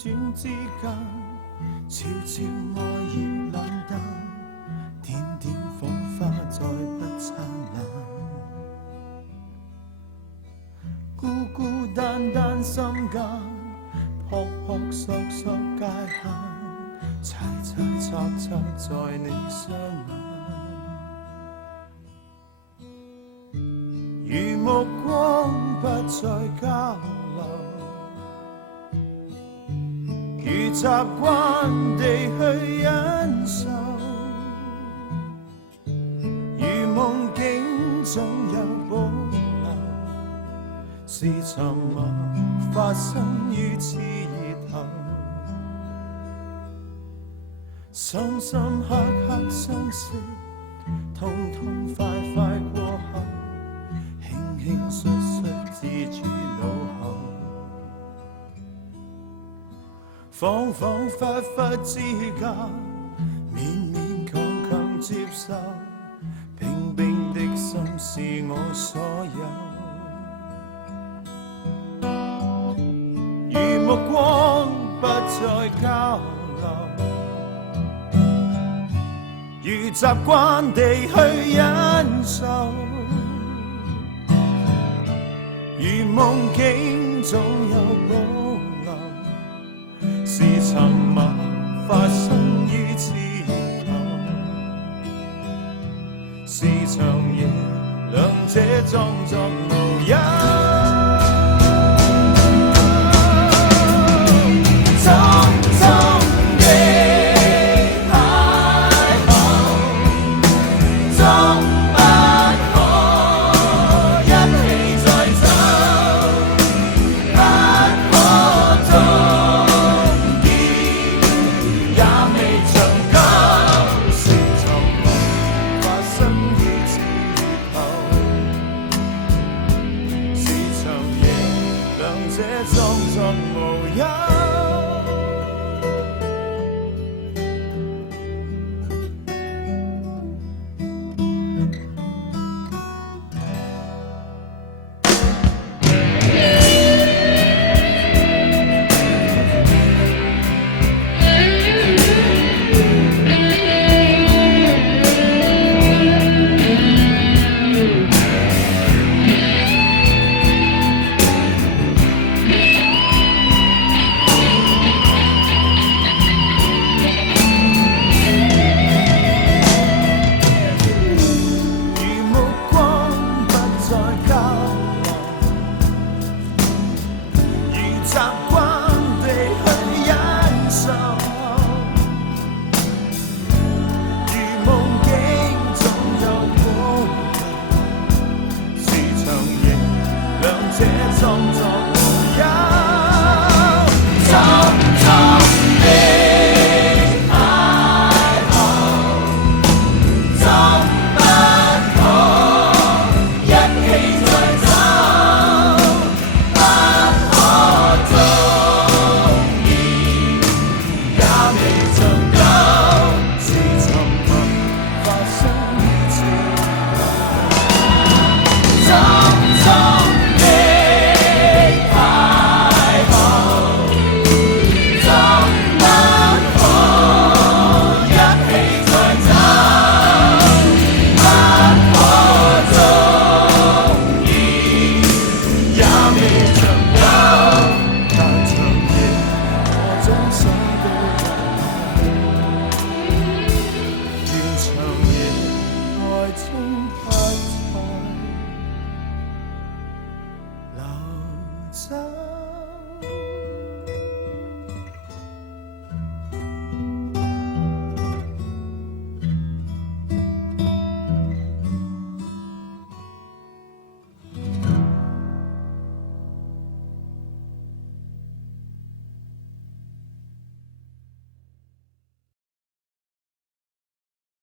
轉之間，悄悄愛意冷淡，點點火花再不燦爛，孤孤單單心間，撲撲索索界限，猜猜測測在你雙眼，如目光不再交流，如習慣地去忍受，如夢境總有保留，是沉默發生於刺頭，深深刻刻相識，痛痛快快過後，輕輕率率置諸腦後，恍恍惚惚之間，勉勉強強接受，冰冰的心是我所有，如目光不再交流，如習慣地去忍受，如夢境總有保留，是沉默發生於刺頭，是長夜兩者裝作